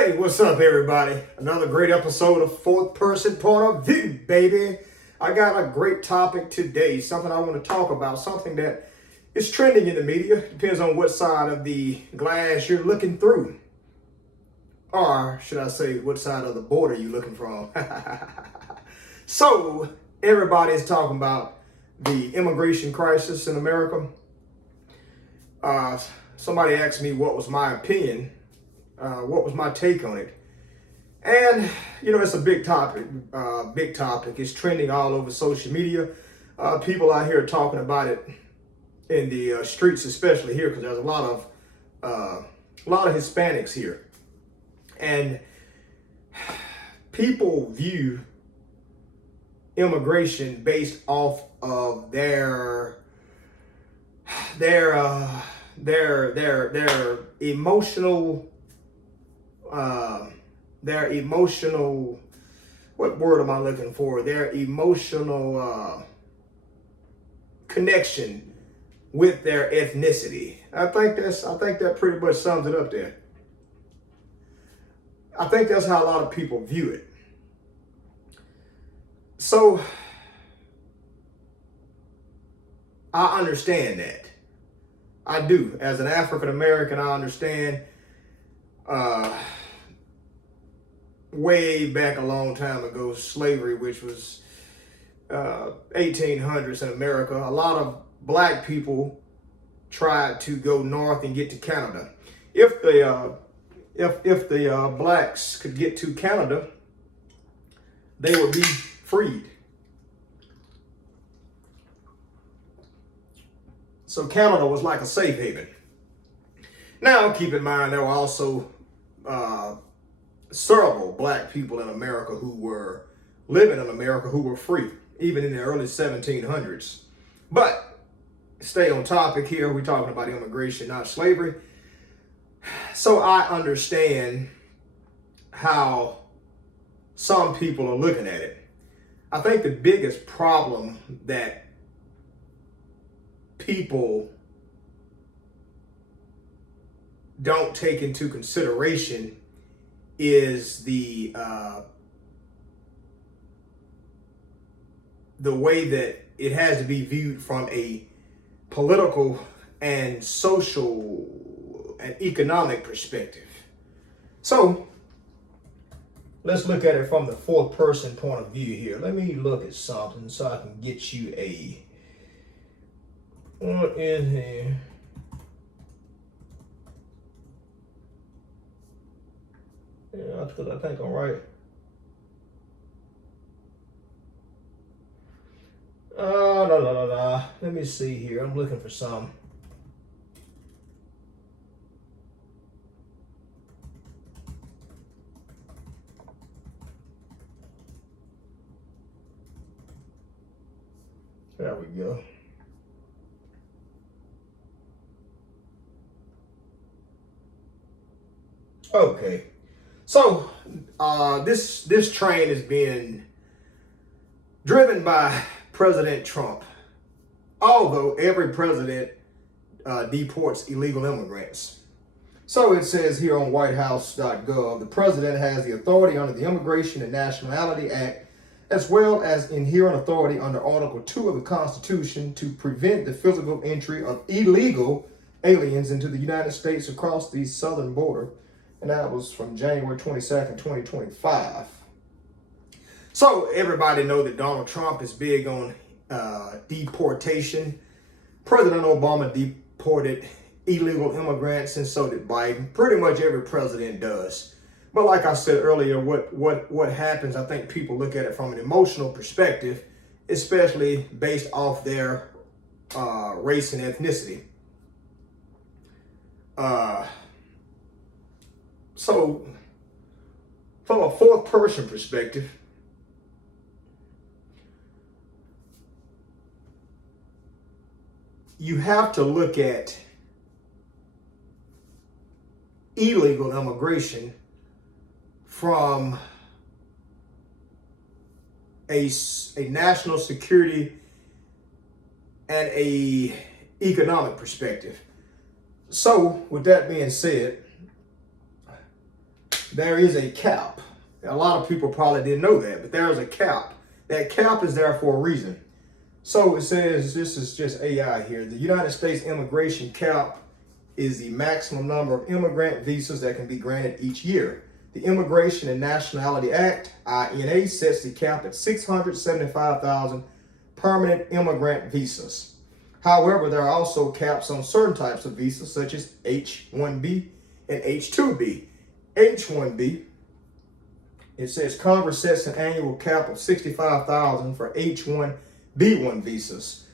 Hey, what's up, everybody? Another great episode of Fourth Person Point of View, baby. I got a great topic today, something I want to talk about, something that is trending in the media. Depends on what side of the glass you're looking through. Or should I say, what side of the border you're looking from? So, everybody's talking about the immigration crisis in America. Somebody asked me what was my opinion. What was my take on it? And, it's a big topic. It's trending all over social media. People out here talking about it in the streets, especially here, because there's a lot of Hispanics here. And people view immigration based off of their emotional what word am I looking for? Their emotional connection with their ethnicity. I think that pretty much sums it up there. I think that's how a lot of people view it. So I understand that. I do. As an African American, I understand. Way back a long time ago, slavery, which was 1800s in America, a lot of black people tried to go north and get to Canada. If the blacks could get to Canada, they would be freed. So Canada was like a safe haven. Now, keep in mind, there were also several black people in America who were living in America who were free, even in the early 1700s. But stay on topic here. We're talking about immigration, not slavery. So I understand how some people are looking at it. I think the biggest problem that people don't take into consideration is the way that it has to be viewed from a political and social and economic perspective. So let's look at it from the fourth person point of view here. Let me look at something so I can get you what is here? Yeah, that's because I think I'm right. Let me see here. I'm looking for some. There we go. Okay. So this train is being driven by President Trump, although every president deports illegal immigrants. So it says here on whitehouse.gov, the president has the authority under the Immigration and Nationality Act, as well as inherent authority under Article 2 of the Constitution to prevent the physical entry of illegal aliens into the United States across the southern border. And that was from January 22nd, 2025. So everybody know that Donald Trump is big on deportation. President Obama deported illegal immigrants, and so did Biden. Pretty much every president does. But like I said earlier, what happens, I think people look at it from an emotional perspective, especially based off their race and ethnicity. So, from a fourth person perspective, you have to look at illegal immigration from a national security and a economic perspective. So, with that being said, there is a cap. A lot of people probably didn't know that, but there is a cap. That cap is there for a reason. So it says, this is just AI here. The United States immigration cap is the maximum number of immigrant visas that can be granted each year. The Immigration and Nationality Act, INA, sets the cap at 675,000 permanent immigrant visas. However, there are also caps on certain types of visas, such as H-1B and H-2B. H-1B, it says Congress sets an annual cap of 65,000 for H-1B1 visas.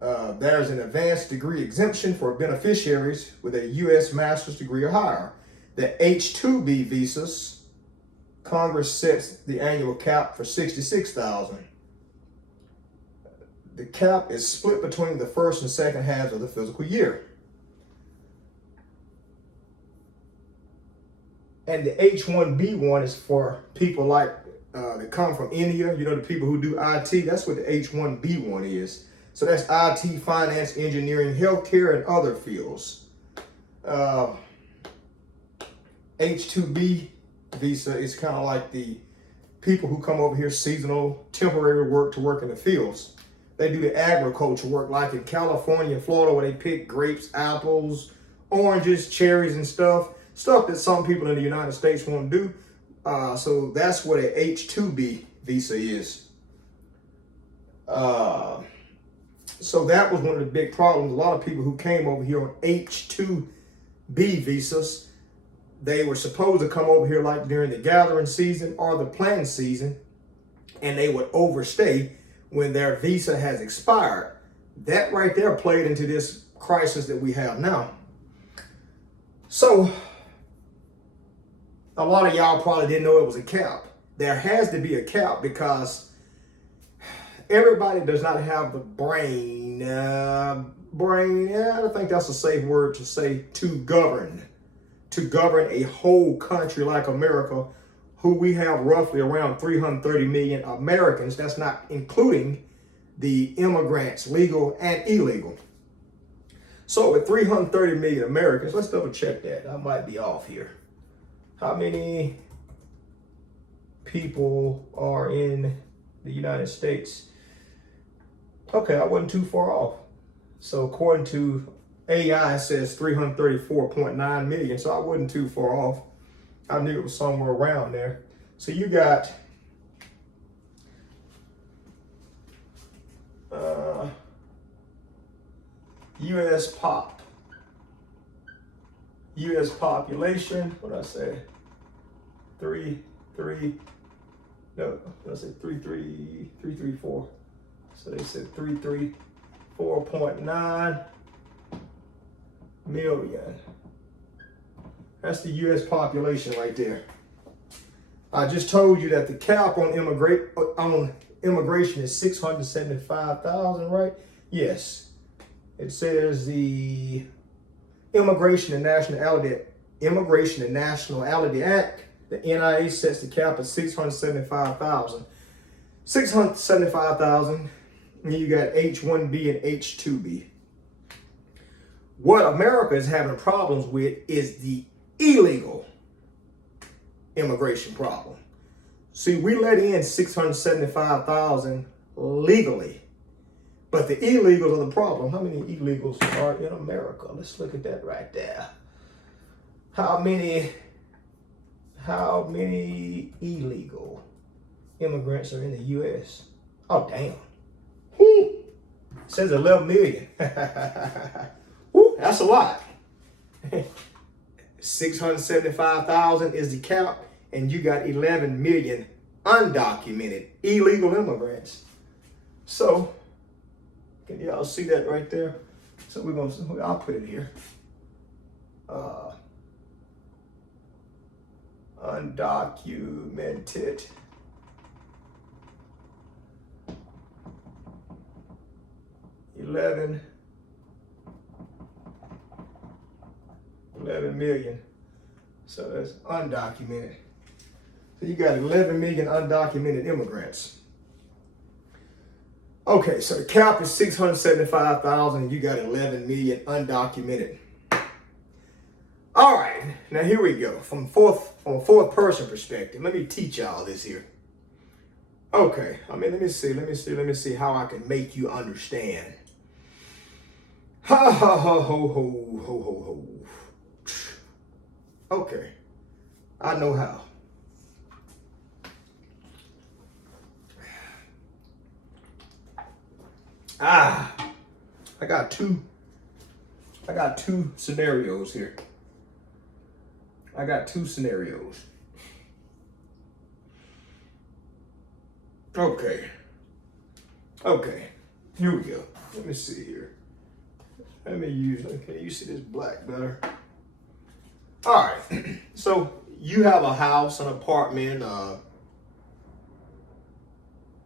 There's an advanced degree exemption for beneficiaries with a U.S. master's degree or higher. The H-2B visas, Congress sets the annual cap for 66,000. The cap is split between the first and second halves of the fiscal year. And the H-1B1 is for people like that come from India, you know, the people who do IT. That's what the H-1B1 is. So that's IT, finance, engineering, healthcare, and other fields. H-2B visa is kind of like the people who come over here seasonal, temporary work to work in the fields. They do the agriculture work, like in California and Florida, where they pick grapes, apples, oranges, cherries, and stuff that some people in the United States won't do. So that's what a H-2B visa is. So that was one of the big problems. A lot of people who came over here on H-2B visas, they were supposed to come over here like during the gathering season or the planting season, and they would overstay when their visa has expired. That right there played into this crisis that we have now. So a lot of y'all probably didn't know it was a cap. There has to be a cap because everybody does not have the brain. I don't think that's a safe word to say, to govern a whole country like America, who we have roughly around 330 million Americans. That's not including the immigrants, legal and illegal. So with 330 million Americans, let's double check that. I might be off here. How many people are in the United States? Okay, I wasn't too far off. So according to AI, it says 334.9 million. So I wasn't too far off. I knew it was somewhere around there. So you got U.S. population, what did I say? 334. So they said 334.9 million. That's the U.S. population right there. I just told you that the cap on immigration is 675,000, right? Yes. It says the Immigration and Nationality Act, the NIA, sets the cap at 675,000. 675,000, and you got H-1B and H-2B. What America is having problems with is the illegal immigration problem. See, we let in 675,000 legally, but the illegals are the problem. How many illegals are in America? Let's look at that right there. How many illegal immigrants are in the U.S.? Oh, damn. It says 11 million. Woo, that's a lot. 675,000 is the cap, and you got 11 million undocumented illegal immigrants. So, can y'all see that right there? So I'll put it here. Undocumented $11 million. So that's undocumented. So you got 11 million undocumented immigrants. Okay, so the cap is 675,000 and you got 11 million undocumented. All right, Now here we go. From a fourth person perspective. Let me teach y'all this here. Okay. I mean, let me see how I can make you understand. Ha ha ha ho ho ho ho ho. Okay. I know how. I got two scenarios here. I got two scenarios. Okay. Here we go. Let me see here. Can you see this black better? All right. So you have a house, an apartment,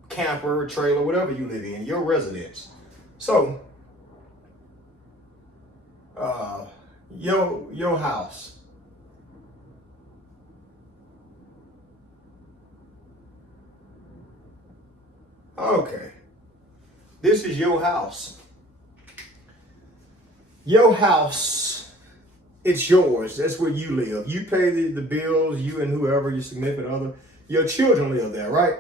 camper, trailer, whatever you live in, your residence. So, your house. Okay. This is your house. Your house, it's yours. That's where you live. You pay the bills, you and whoever, your significant other. Your children live there, right?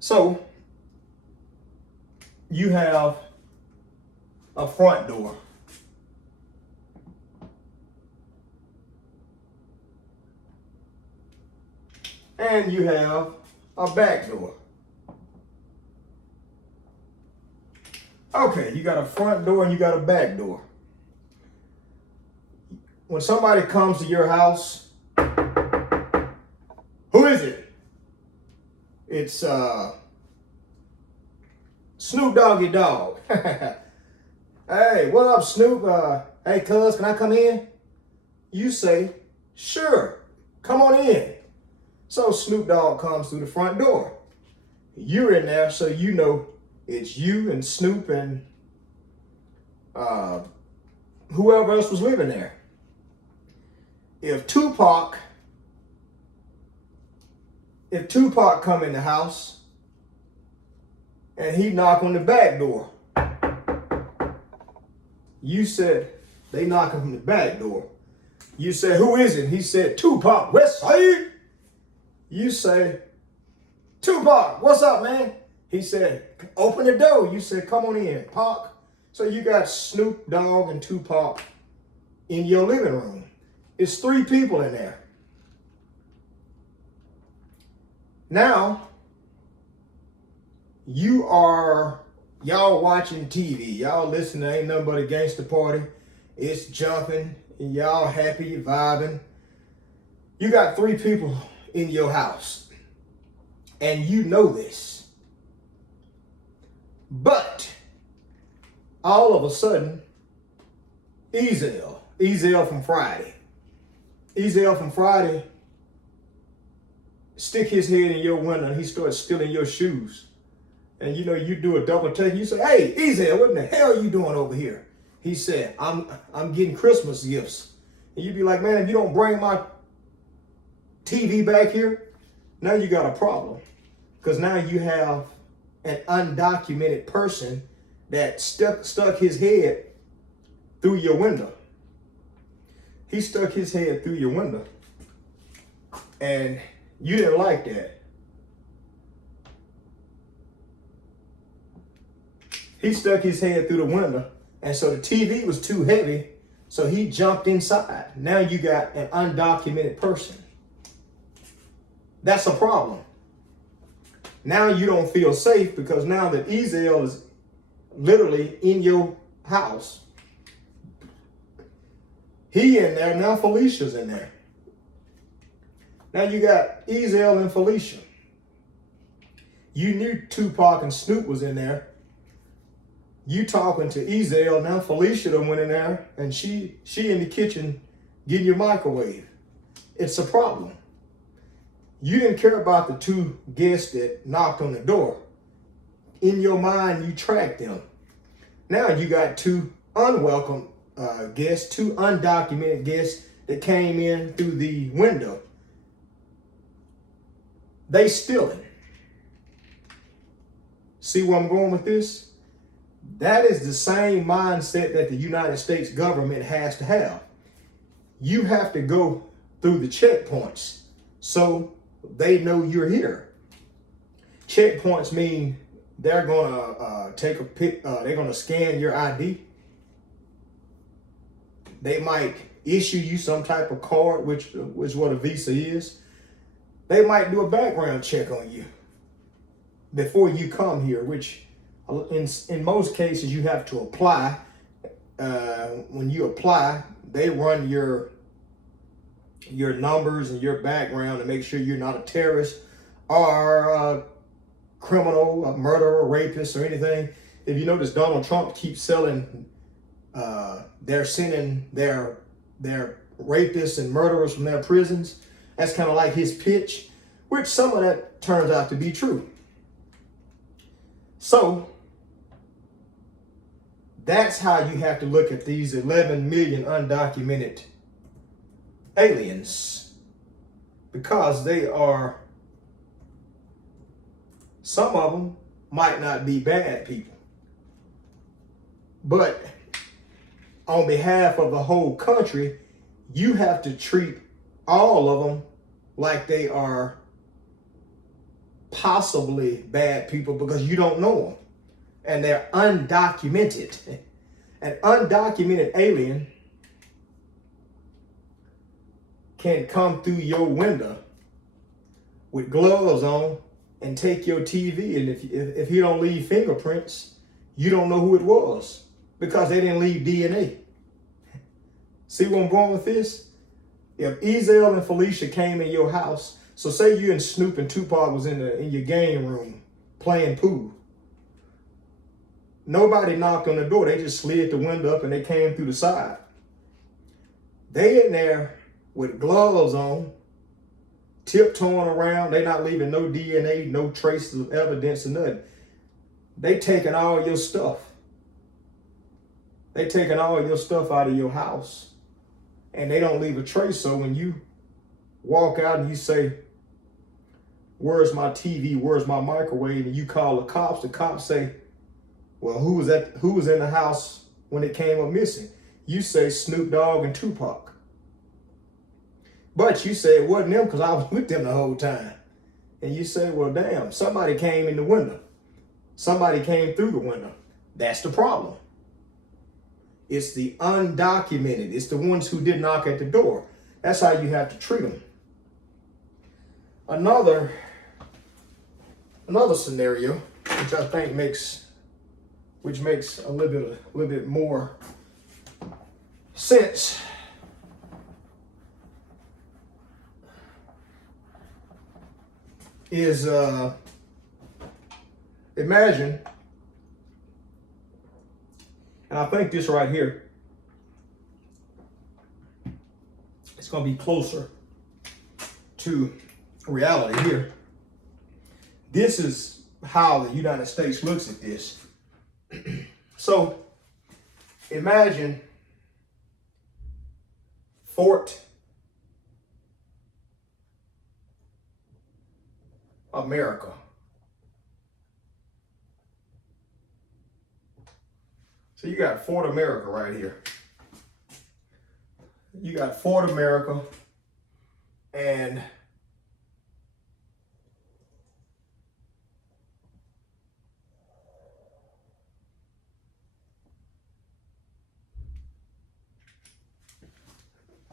So, you have a front door. And you have a back door. Okay, you got a front door and you got a back door. When somebody comes to your house, who is it? It's Snoop Doggy Dogg. Hey, what up, Snoop? Hey, cuz, can I come in? You say, sure, come on in. So Snoop Dogg comes through the front door. You're in there, so you know it's you and Snoop and whoever else was living there. If Tupac come in the house and he knock on the back door, you said, they knocking from the back door. You said, who is it? He said, Tupac, West Side. You say, Tupac, what's up, man? He said, open the door. You said, come on in, Pac. So you got Snoop Dogg and Tupac in your living room. It's 3 people in there. Now, y'all watching TV. Y'all listening, ain't nothing but a gangster party. It's jumping, and y'all happy, vibing. You got 3 people in your house, and you know this. But all of a sudden, Ezel from Friday stick his head in your window and he starts stealing your shoes. And you know, you do a double take. You say, hey, Ezel, what in the hell are you doing over here? He said, I'm getting Christmas gifts. And you be like, man, if you don't bring my TV back here, now you got a problem. Because now you have an undocumented person that stuck his head through your window. He stuck his head through your window. And you didn't like that. He stuck his head through the window. And so the TV was too heavy. So he jumped inside. Now you got an undocumented person. That's a problem. Now you don't feel safe because now that Ezel is literally in your house. He in there, now Felicia's in there. Now you got Ezel and Felicia. You knew Tupac and Snoop was in there. You talking to Ezel, now Felicia done went in there and she in the kitchen getting your microwave. It's a problem. You didn't care about the 2 guests that knocked on the door. In your mind, you tracked them. Now you got 2 unwelcome guests, 2 undocumented guests that came in through the window. They stealing. See where I'm going with this? That is the same mindset that the United States government has to have. you have to go through the checkpoints so they know you're here. Checkpoints mean they're gonna take a pic. They're gonna scan your ID. They might issue you some type of card, which is what a visa is. They might do a background check on you before you come here, which in most cases you have to apply. When you apply, they run your numbers and your background to make sure you're not a terrorist or a criminal, a murderer, rapist, or anything. If you notice, Donald Trump keeps selling, they're sending their rapists and murderers from their prisons. That's kind of like his pitch, which some of that turns out to be true. So that's how you have to look at these 11 million undocumented aliens, because they are, some of them might not be bad people, but on behalf of the whole country, you have to treat all of them like they are possibly bad people because you don't know them and they're undocumented. An undocumented alien can come through your window with gloves on and take your TV, and if he don't leave fingerprints, you don't know who it was because they didn't leave DNA. See where I'm going with this? If Ezel and Felicia came in your house, so say you and Snoop and Tupac was in your game room playing pool. Nobody knocked on the door. They just slid the window up and they came through the side. They in there with gloves on, tiptoeing around. They not leaving no DNA, no traces of evidence or nothing. They taking all your stuff. They taking all your stuff out of your house. And they don't leave a trace. So when you walk out and you say, where's my TV? Where's my microwave? And you call the cops say, well, who was in the house when it came up missing? You say Snoop Dogg and Tupac. But you say it wasn't them because I was with them the whole time. And you say, well, damn, somebody came in the window. Somebody came through the window. That's the problem. It's the undocumented. It's the ones who did knock at the door. That's how you have to treat them. Another scenario, which I think makes a little bit more sense, is imagine, and I think this right here, it's going to be closer to reality here. This is how the United States looks at this. So imagine Fort America. So you got Fort America right here. You got Fort America, and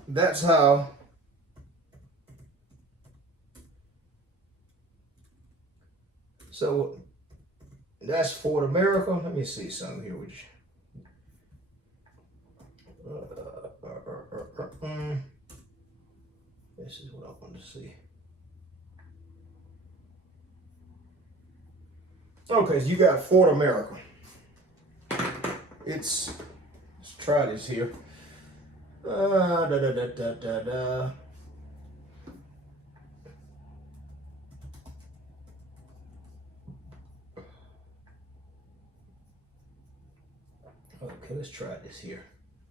that's how so that's Fort America. Let me see something here with you. This is what I want to see. Okay, so you got Fort America. Let's try this here. Okay, let's try this here.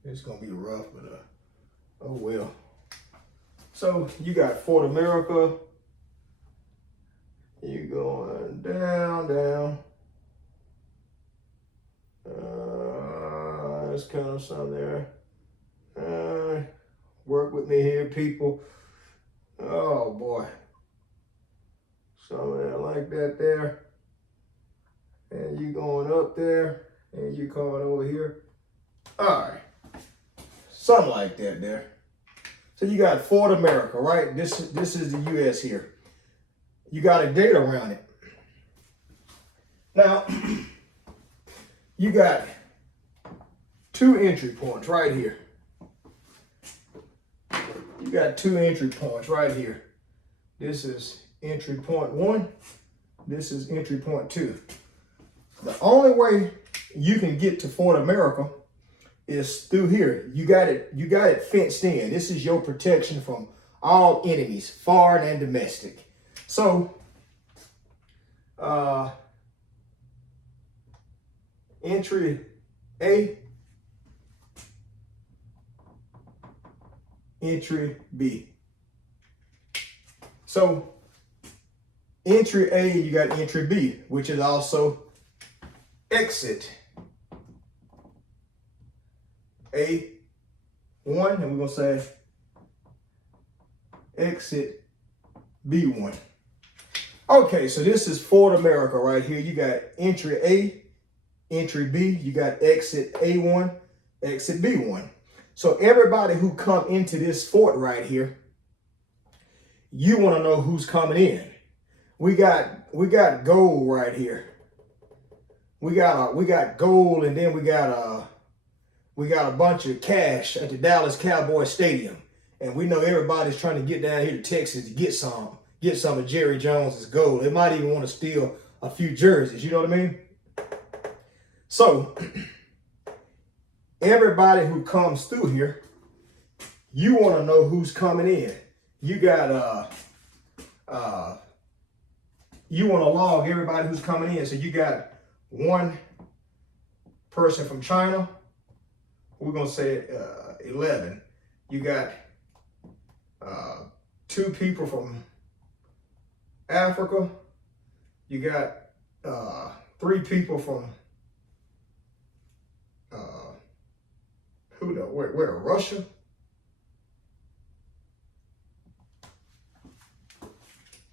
It's gonna be rough, but oh well. So you got Fort America. You going down. There's kind of some there. Work with me here, people. Oh boy. Something like that there. And you going up there, and you coming over here. All right. Something like that there. So you got Fort America, right? This is the U.S. here. You got a date around it. Now, you got 2 entry points right here. You got 2 entry points right here. This is entry point 1. This is entry point 2. The only way you can get to Fort America is through here. You got it fenced in. This is your protection from all enemies, foreign and domestic. So, entry A, entry B. So, entry A, you got entry B, which is also exit A1, and we're going to say exit B1. Okay, so this is Fort America right here. You got entry A, entry B, you got exit A1, exit B1. So everybody who come into this fort right here, you want to know who's coming in. We got gold right here. We got gold, and then we got a bunch of cash at the Dallas Cowboy Stadium. And we know everybody's trying to get down here to Texas to get some of Jerry Jones's gold. They might even want to steal a few jerseys, you know what I mean? So everybody who comes through here, you want to know who's coming in. You got you want to log everybody who's coming in. So you got 1 person from China. We're gonna say 11. You got 2 people from Africa. You got 3 people from where Russia.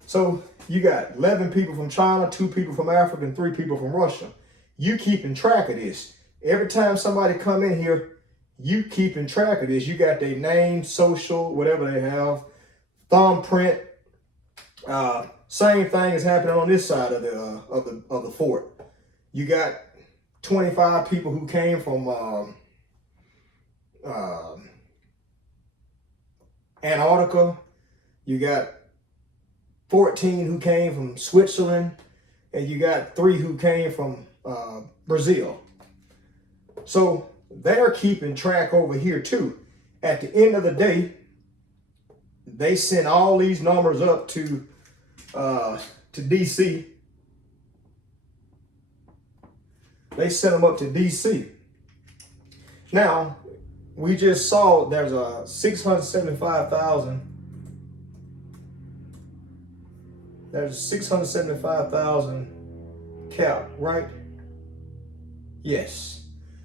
So you got 11 people from China, 2 people from Africa, and 3 people from Russia. You keeping track of this. Every time somebody come in here, you keeping track of this. You got their name, social, whatever they have, thumbprint. Same thing is happening on this side of the fort. You got 25 people who came from Antarctica. You got 14 who came from Switzerland, and you got 3 who came from Brazil. So they're keeping track over here too. At the end of the day, they send all these numbers up to DC. They sent them up to DC. Now, we just saw there's a 675,000. There's a 675,000 cap, right? Yes.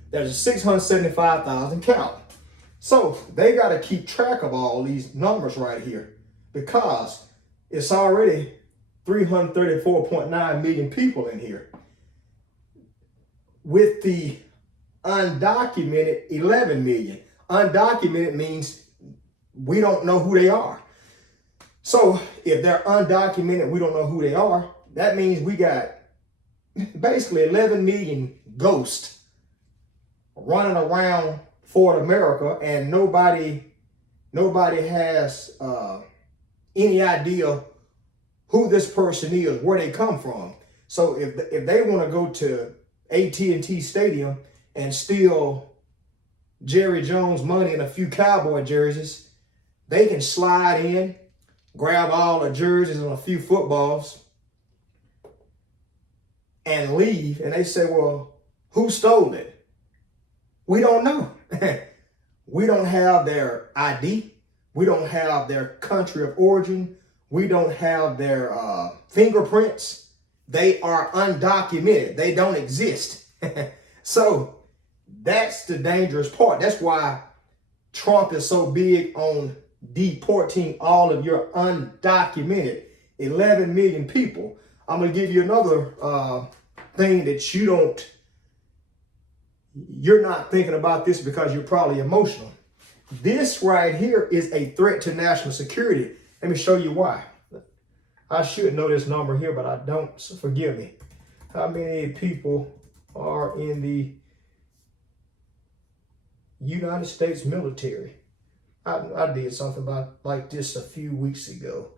There's a 675,000 cap. So they got to keep track of all these numbers right here because it's already 334.9 million people in here. With the undocumented 11 million. Undocumented means we don't know who they are. So if they're undocumented, we don't know who they are. That means we got basically 11 million ghosts running around Fort America, and nobody has any idea who this person is, where they come from. So if they want to go to AT&T Stadium and steal Jerry Jones money and a few Cowboy jerseys, they can slide in, grab all the jerseys and a few footballs, and leave. And they say, well, who stole it? We don't know. We don't have their ID. We don't have their country of origin. We don't have their fingerprints. They are undocumented. They don't exist. So that's the dangerous part. That's why Trump is so big on deporting all of your undocumented 11 million people. I'm going to give you another thing that you're not thinking about this because you're probably emotional. This right here is a threat to national security. Let me show you why. I should know this number here, but I don't, so forgive me. How many people are in the United States military? I did something about like this a few weeks ago.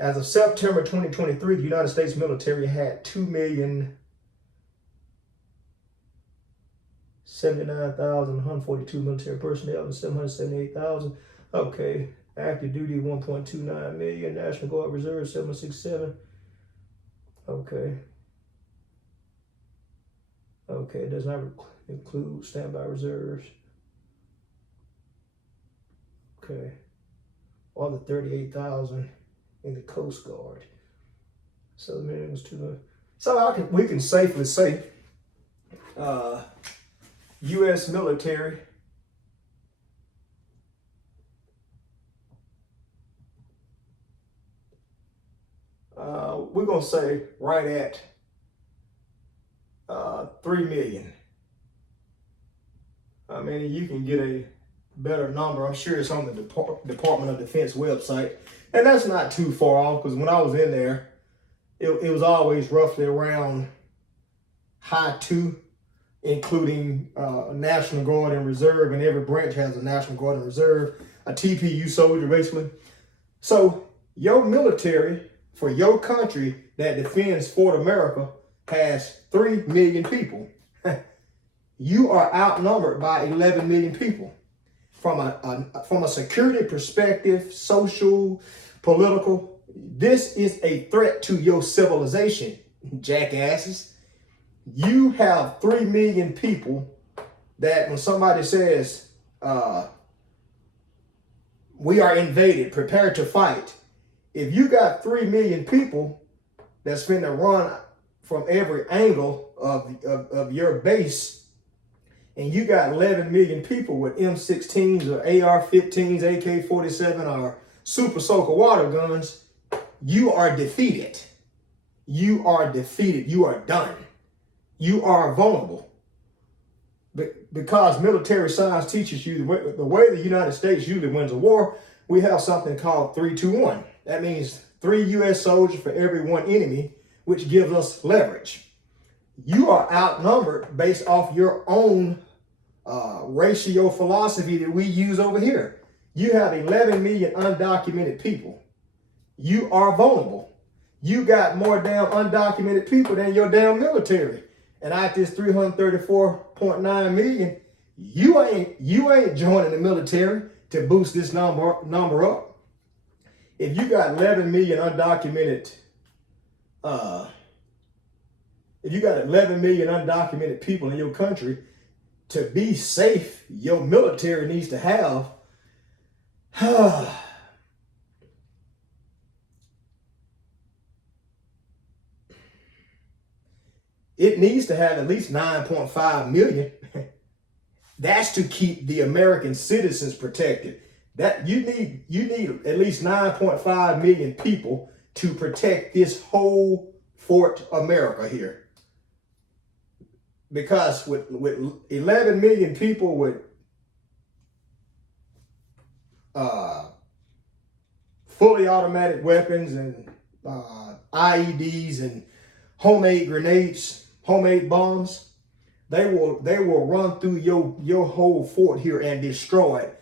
As of September 2023, the United States military had 2,079,142 military personnel and 778,000. Okay. Active duty 1.29 million. National Guard Reserve 767. Okay. Okay, it does not include standby reserves. Okay. Or the 38,000 in the Coast Guard. So the minimum was 200. So we can safely say U.S. military we're going to say right at 3 million. I mean, you can get a better number. I'm sure it's on the Department of Defense website. And that's not too far off, because when I was in there, it was always roughly around high 2, including National Guard and Reserve, and every branch has a National Guard and Reserve, a TPU soldier, basically. So your military for your country that defends Fort America has 3 million people. You are outnumbered by 11 million people. From a security perspective, social, political, this is a threat to your civilization, jackasses. You have 3 million people that when somebody says, we are invaded, prepare to fight. If you got 3 million people that's finna run from every angle of your base, and you got 11 million people with M16s or AR-15s, AK-47, or Super Soaker water guns, you are defeated. You are defeated. You are done. You are vulnerable. Because military science teaches you the way the United States usually wins a war, we have something called 3-2-1. That means 3 U.S. soldiers for every 1 enemy, which gives us leverage. You are outnumbered based off your own ratio philosophy that we use over here. You have 11 million undocumented people. You are vulnerable. You got more damn undocumented people than your damn military. And out this 334.9 million, you ain't joining the military to boost this number up. If you got 11 million undocumented, people in your country, to be safe, your military needs to have it needs to have at least 9.5 million. That's to keep the American citizens protected. That you need at least 9.5 million people to protect this whole Fort America here. Because with 11 million people with fully automatic weapons and IEDs and homemade grenades, homemade bombs, they will run through your whole fort here and destroy it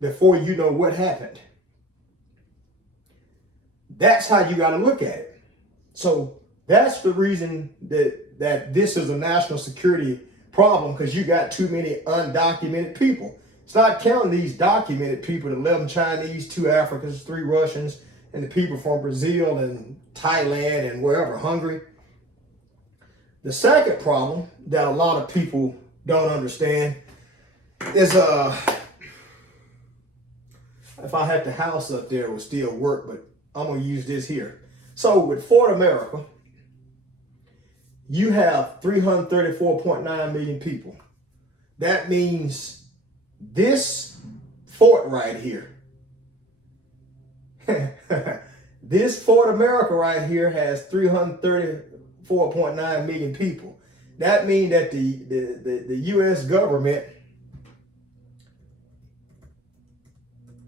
before you know what happened. That's how you got to look at it. So that's the reason that this is a national security problem, because you got too many undocumented people. It's not counting these documented people, the 11 Chinese, 2 Africans, 3 Russians, and the people from Brazil and Thailand and wherever, Hungary. The second problem that a lot of people don't understand is, if I had the house up there, it would still work, but I'm going to use this here. So with Fort America, you have 334.9 million people. That means this fort right here. This Fort America right here has 334.9 million people. That means that the U.S. government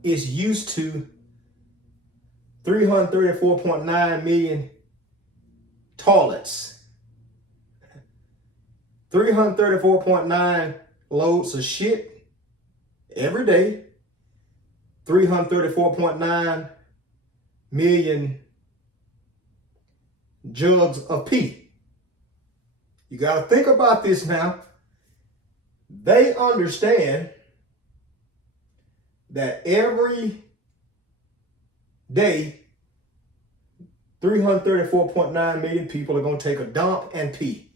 is used to 334.9 million toilets, 334.9 loads of shit every day, 334.9 million jugs of pee. You got to think about this now. They understand that every day 334.9 million people are going to take a dump and pee.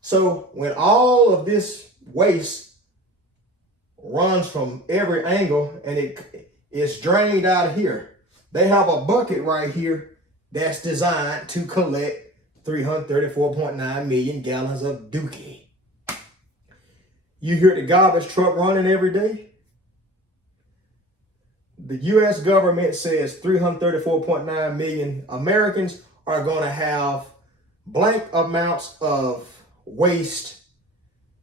So when all of this waste runs from every angle and it's drained out of here, they have a bucket right here that's designed to collect 334.9 million gallons of dookie. You hear the garbage truck running every day? The U.S. government says 334.9 million Americans are going to have blank amounts of waste,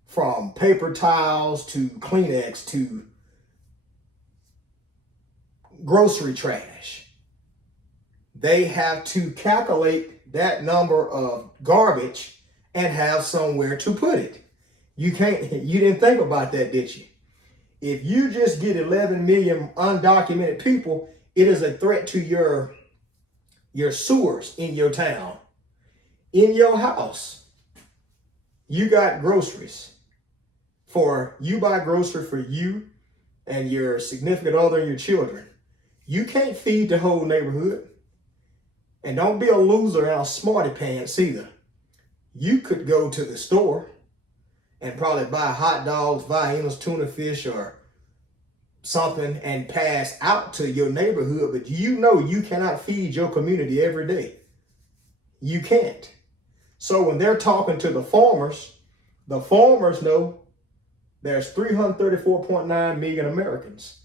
from paper towels to Kleenex to grocery trash. They have to calculate that number of garbage and have somewhere to put it. You didn't think about that, did you? If you just get 11 million undocumented people, it is a threat to your sewers in your town. In your house, you got groceries. You buy groceries for you and your significant other and your children. You can't feed the whole neighborhood. And don't be a loser and a smarty pants either. You could go to the store and probably buy hot dogs, Vienna's, tuna fish, or something and pass out to your neighborhood, but you know you cannot feed your community every day. You can't. So when they're talking to the farmers know there's 334.9 million Americans.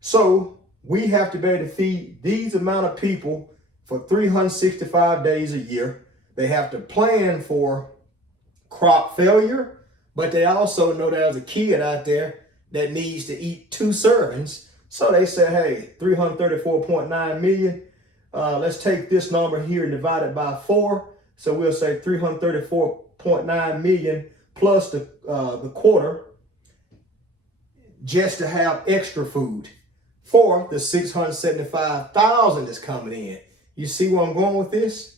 So we have to be able to feed these amount of people for 365 days a year. They have to plan for crop failure, but they also know there's a kid out there that needs to eat 2 servings. So they say, hey, 334.9 million. Let's take this number here and divide it by 4. So we'll say 334.9 million plus the quarter, just to have extra food for the 675,000 that's coming in. You see where I'm going with this?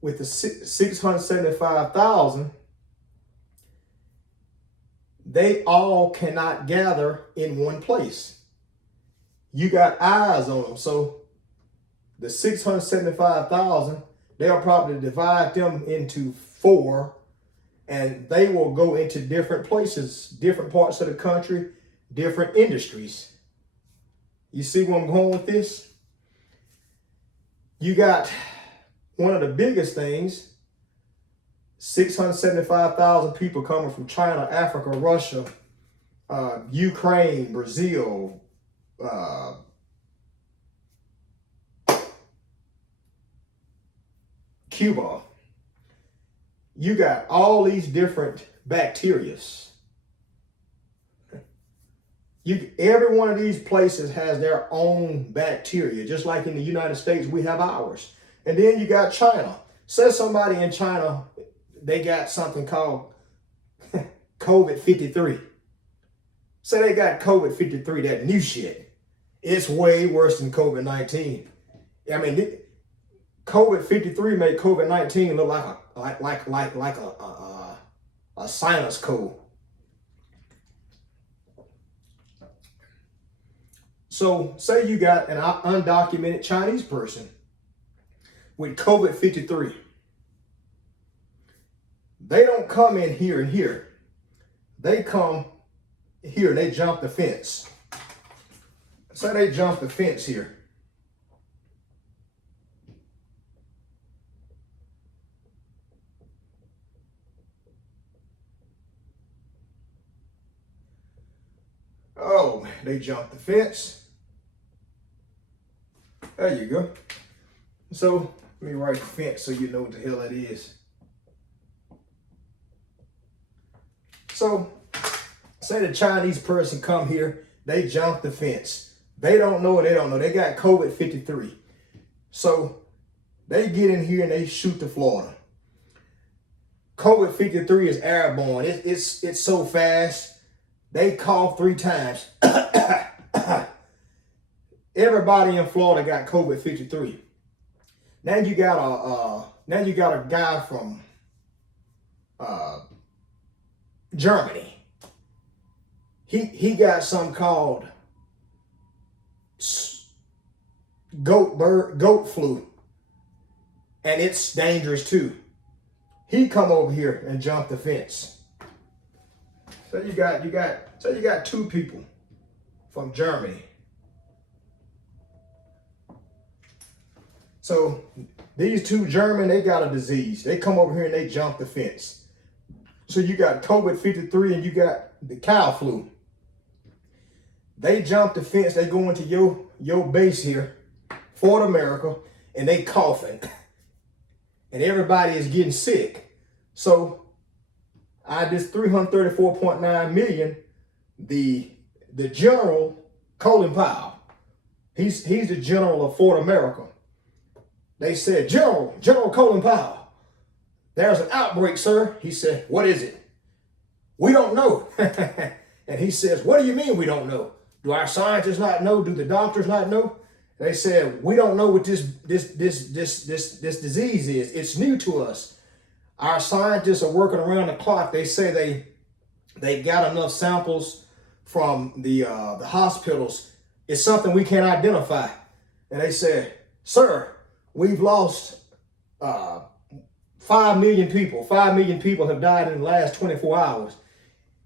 With the 675,000, they all cannot gather in one place. You got eyes on them. So the 675,000, they'll probably divide them into 4, and they will go into different places, different parts of the country, different industries. You see where I'm going with this? You got one of the biggest things, 675,000 people coming from China, Africa, Russia, Ukraine, Brazil, Cuba. You got all these different bacterias. Every one of these places has their own bacteria. Just like in the United States, we have ours. And then you got China. Say somebody in China, they got something called COVID-53. Say they got COVID-53, that new shit. It's way worse than COVID-19. I mean, COVID-53 made COVID-19 look like a sinus cold. So say you got an undocumented Chinese person with COVID-53. They don't come in here and here. They come here and they jump the fence. Say they jump the fence here. they jumped the fence. There you go. So let me write the fence so you know what the hell that is. So say the Chinese person come here, they jump the fence. They don't know what they don't know. They got COVID-53. So they get in here and they shoot to Florida. COVID-53 is airborne. It's so fast. They cough 3 times. Everybody in Florida got COVID-53. Now you got a guy from Germany. He got something called goat flu, and it's dangerous too. He come over here and jumped the fence. So you got 2 people from Germany. So these 2 German, they got a disease. They come over here and they jump the fence. So you got COVID-53 and you got the cow flu. They jump the fence. They go into your base here, Fort America, and they coughing. And everybody is getting sick. So out of this 334.9 million, the general, Colin Powell, he's the general of Fort America. They said, General Colin Powell, there's an outbreak, sir. He said, what is it? We don't know. And he says, what do you mean we don't know? Do our scientists not know? Do the doctors not know? They said, we don't know what this disease is. It's new to us. Our scientists are working around the clock. They say they got enough samples from the hospitals. It's something we can't identify. And they said, sir, we've lost 5 million people. 5 million people have died in the last 24 hours.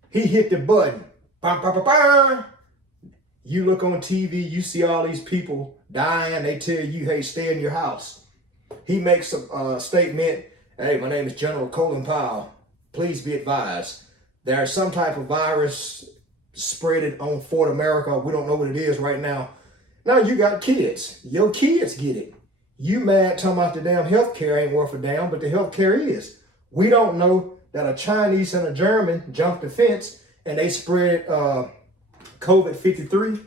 He hit the button. Bah, bah, bah, bah. You look on TV, you see all these people dying. They tell you, hey, stay in your house. He makes a statement. Hey, my name is General Colin Powell. Please be advised. There's some type of virus spread on Fort America. We don't know what it is right now. Now you got kids. Your kids get it. You mad talking about the damn healthcare ain't worth a damn, but the healthcare is. We don't know that a Chinese and a German jumped the fence and they spread COVID-53.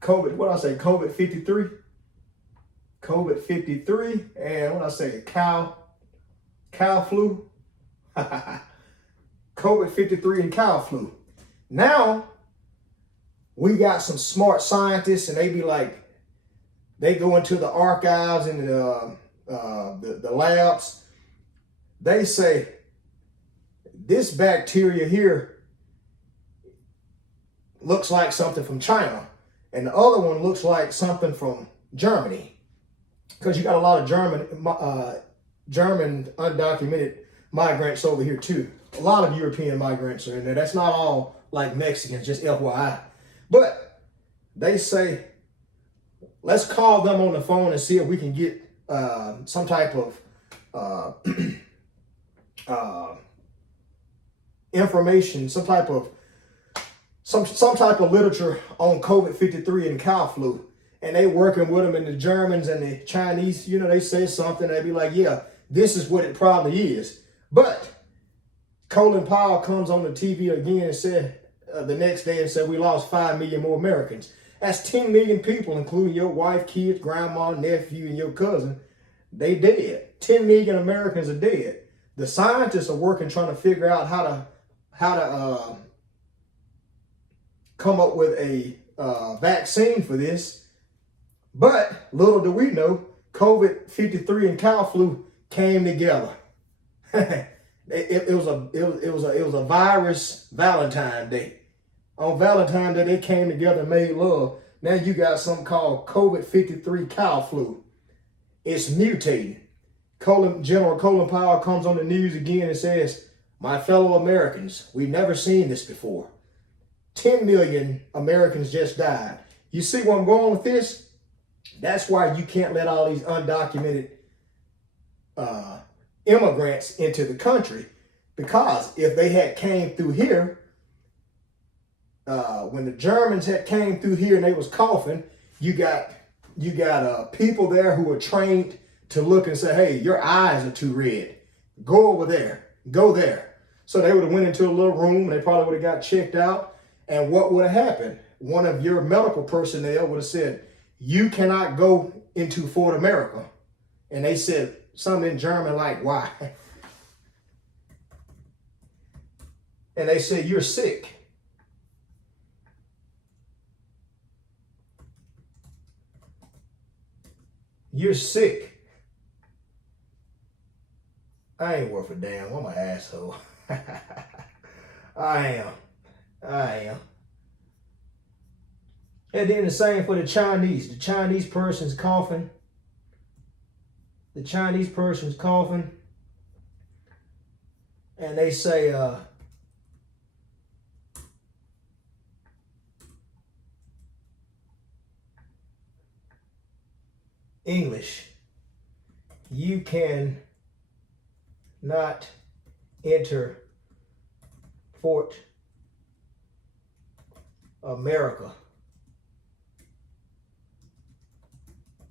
COVID-53. COVID-53. And what I say, cow flu. COVID-53 and cow flu. Now, we got some smart scientists and they be like, they go into the archives and the labs. They say, this bacteria here looks like something from China. And the other one looks like something from Germany. Because you got a lot of German undocumented migrants over here too. A lot of European migrants are in there. That's not all like Mexicans, just FYI. But they say, let's call them on the phone and see if we can get some type of information, some type of literature on COVID-53 and cow flu. And they working with them, and the Germans and the Chinese, you know, they say something, they be like, yeah, this is what it probably is. But Colin Powell comes on the TV again and said the next day and said we lost 5 million more Americans. That's 10 million people, including your wife, kids, grandma, nephew, and your cousin. They dead. 10 million Americans are dead. The scientists are working trying to figure out how to come up with a vaccine for this. But little do we know, COVID-53 and cow flu came together. it was a virus Valentine's Day. On Valentine's Day, they came together and made love. Now you got something called COVID-53 cow flu. It's mutating. General Colin Powell comes on the news again and says, my fellow Americans, we've never seen this before. 10 million Americans just died. You see where I'm going with this? That's why you can't let all these undocumented immigrants into the country. Because if they had came through here, when the Germans had came through here and they was coughing, you got people there who are trained to look and say, hey, your eyes are too red. Go over there. Go there. So they would have went into a little room and they probably would have got checked out. And what would have happened? One of your medical personnel would have said, you cannot go into Fort America. And they said something in German like, why? And they said, you're sick. You're sick. I ain't worth a damn. I'm an asshole. I am. And then the same for the Chinese. The Chinese person's coughing. The Chinese person's coughing. And they say, English, you can not enter Fort America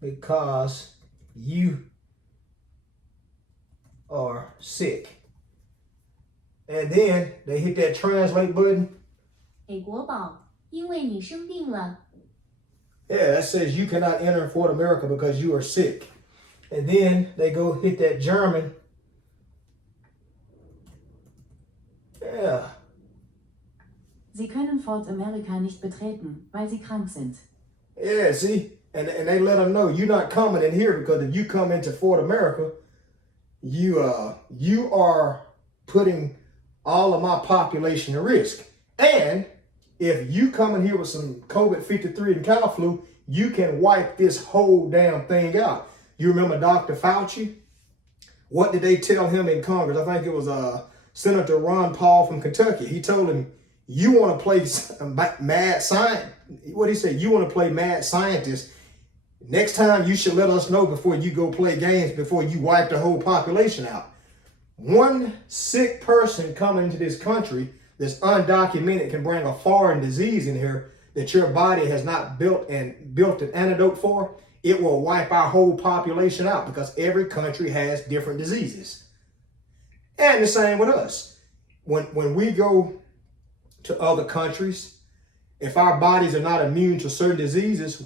because you are sick. And then they hit that translate button. 美国宝，因为你生病了。 Yeah, that says you cannot enter Fort America because you are sick. And then they go hit that German. Yeah. Sie können Fort America nicht betreten, weil sie krank sind. Yeah, see? And they let them know you're not coming in here because if you come into Fort America, you are putting all of my population at risk. And if you come in here with some COVID-53 and cow flu, you can wipe this whole damn thing out. You remember Dr. Fauci? What did they tell him in Congress? I think it was Senator Ron Paul from Kentucky. He told him, you want to play mad science? What did he say? You want to play mad scientist? Next time you should let us know before you go play games, before you wipe the whole population out. One sick person coming into this country that's undocumented can bring a foreign disease in here that your body has not built an antidote for. It will wipe our whole population out because every country has different diseases. And the same with us. When we go to other countries, if our bodies are not immune to certain diseases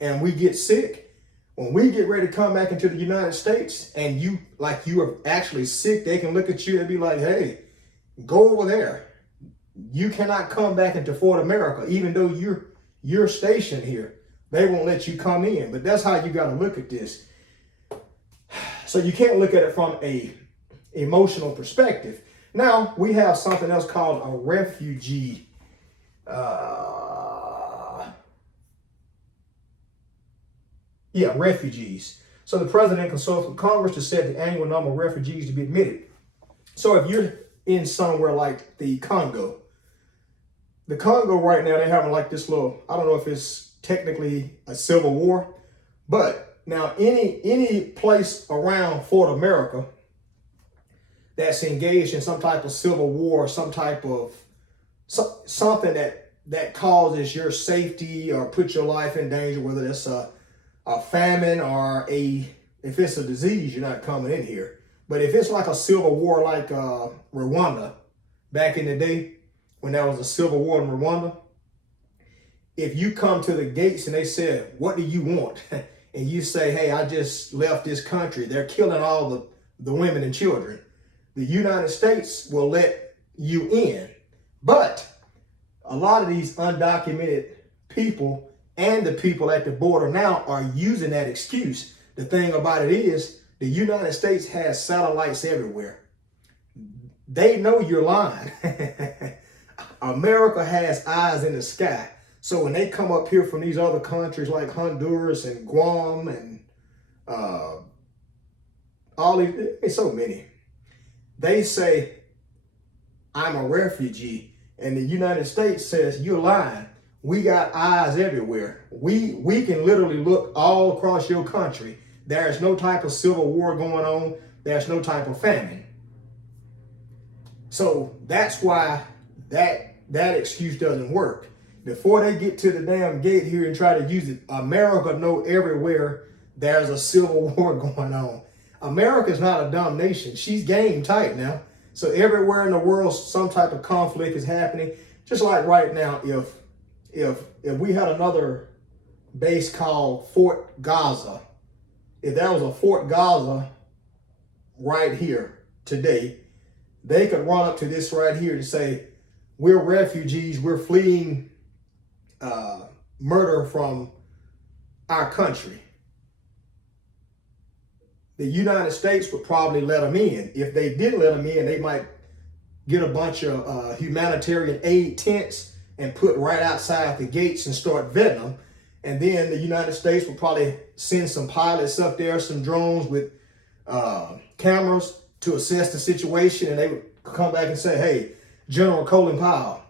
and we get sick, when we get ready to come back into the United States and you are actually sick, they can look at you and be like, hey, go over there. You cannot come back into Fort America, even though you're stationed here. They won't let you come in. But that's how you got to look at this. So you can't look at it from a emotional perspective. Now we have something else called a refugee. Refugees. So the president consults with Congress to set the annual number of refugees to be admitted. So if you're in somewhere like the Congo right now, they're having like this little, I don't know if it's technically a civil war, but now any place around Fort America that's engaged in some type of civil war, some type of something that causes your safety or puts your life in danger, whether it's a famine or if it's a disease, you're not coming in here. But if it's like a civil war like Rwanda, back in the day when there was a civil war in Rwanda, if you come to the gates and they said, what do you want? And you say, hey, I just left this country. They're killing all the women and children. The United States will let you in. But a lot of these undocumented people and the people at the border now are using that excuse. The thing about it is, the United States has satellites everywhere. They know you're lying. America has eyes in the sky. So when they come up here from these other countries like Honduras and Guam and all these, it's so many. They say, I'm a refugee. And the United States says, you're lying. We got eyes everywhere. We can literally look all across your country. There's no type of civil war going on. There's no type of famine. So that's why that that excuse doesn't work. Before they get to the damn gate here and try to use it, America know everywhere there's a civil war going on. America's not a dumb nation. She's game tight now. So everywhere in the world, some type of conflict is happening. Just like right now, if we had another base called Fort Gaza, if there was a Fort Gaza right here today, they could run up to this right here and say, we're refugees, we're fleeing murder from our country. The United States would probably let them in. If they did let them in, they might get a bunch of humanitarian aid tents and put right outside the gates and start vetting them. And then the United States would probably send some pilots up there, some drones with cameras to assess the situation. And they would come back and say, hey, General Colin Powell,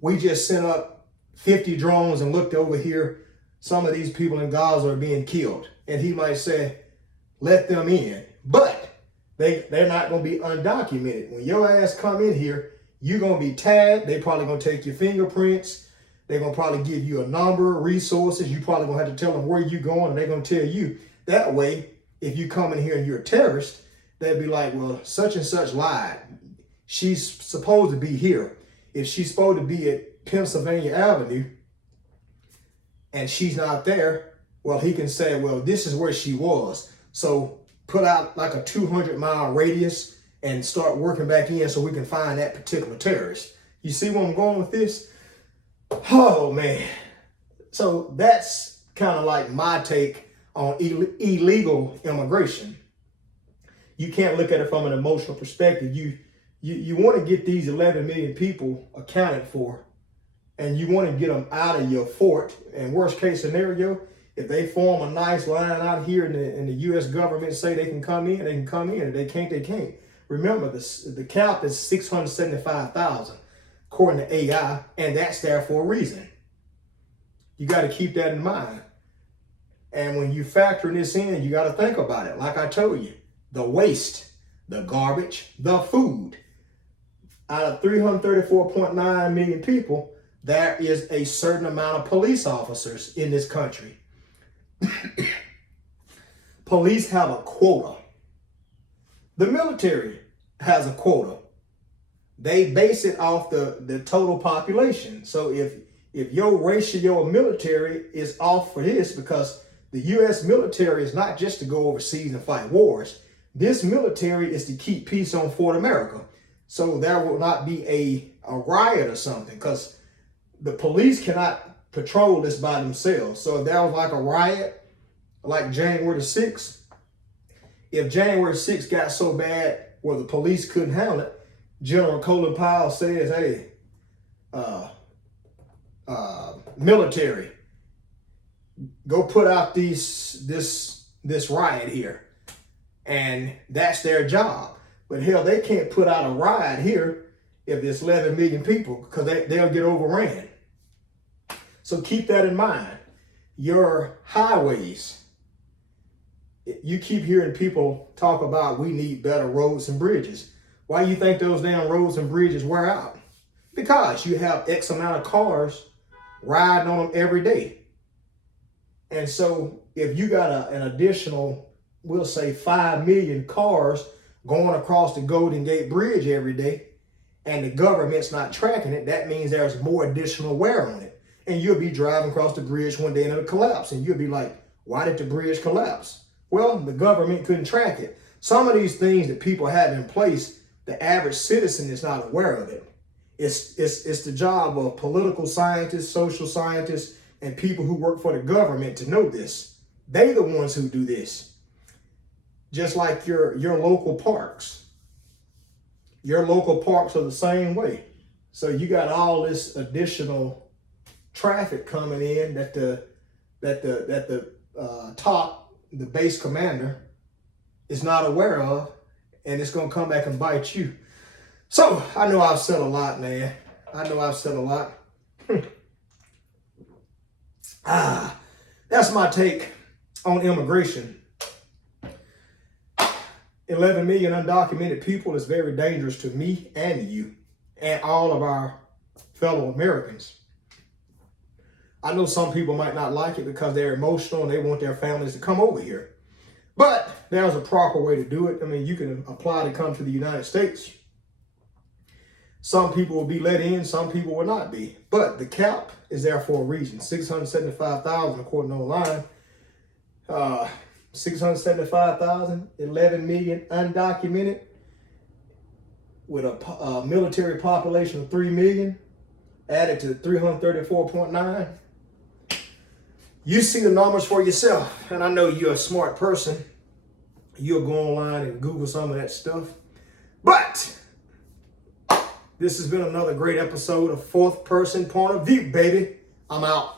we just sent up 50 drones and looked over here. Some of these people in Gaza are being killed. And he might say, let them in. But they're not going to be undocumented. When your ass come in here, you're going to be tagged. They're probably going to take your fingerprints. They're going to probably give you a number, resources. You probably going to have to tell them where you're going, and they're going to tell you. That way, if you come in here and you're a terrorist, they'd be like, well, such and such lied. She's supposed to be here. If she's supposed to be at Pennsylvania Avenue and she's not there, well, he can say, well, this is where she was. So put out like a 200-mile radius and start working back in so we can find that particular terrorist. You see where I'm going with this? Oh, man. So that's kind of like my take on illegal immigration. You can't look at it from an emotional perspective. You want to get these 11 million people accounted for, and you want to get them out of your fort. And worst case scenario, if they form a nice line out here and the U.S. government say they can come in, they can come in. If they can't, they can't. Remember, the cap is 675,000, according to AI, and that's there for a reason. You got to keep that in mind. And when you factor this in, you got to think about it. Like I told you, the waste, the garbage, the food. Out of 334.9 million people, there is a certain amount of police officers in this country. Police have a quota. The military has a quota. They base it off the total population. So if your ratio of military is off for this, because the U.S. military is not just to go overseas and fight wars. This military is to keep peace on Fort America. So there will not be a riot or something, because the police cannot patrol this by themselves. So if there was like a riot, like January the 6th, if January 6th got so bad where the police couldn't handle it, General Colin Powell says, hey, military, go put out this riot here. And that's their job. But hell, they can't put out a riot here if there's 11 million people, because they'll get overran. So keep that in mind. Your highways, you keep hearing people talk about we need better roads and bridges. Why do you think those damn roads and bridges wear out? Because you have X amount of cars riding on them every day. And so if you got an additional, we'll say 5 million cars going across the Golden Gate Bridge every day, and the government's not tracking it, that means there's more additional wear on it. And you'll be driving across the bridge one day and it'll collapse. And you'll be like, why did the bridge collapse? Well, the government couldn't track it. Some of these things that people have in place, the average citizen is not aware of it. It's the job of political scientists, social scientists, and people who work for the government to know this. They the ones who do this. Just like your local parks. Your local parks are the same way. So you got all this additional traffic coming in that the base commander is not aware of, and it's gonna come back and bite you. So I know I've said a lot, man. I know I've said a lot. That's my take on immigration. 11 million undocumented people is very dangerous to me and you. and all of our fellow Americans. I know some people might not like it because they're emotional and they want their families to come over here. But there's a proper way to do it. I mean, you can apply to come to the United States. Some people will be let in, some people will not be. But the cap is there for a reason. 675,000 according online. 675,000, 11 million undocumented, with a military population of 3 million, added to 334.9. You see the numbers for yourself, and I know you're a smart person. You'll go online and Google some of that stuff. But this has been another great episode of Fourth Person Point of View, baby. I'm out.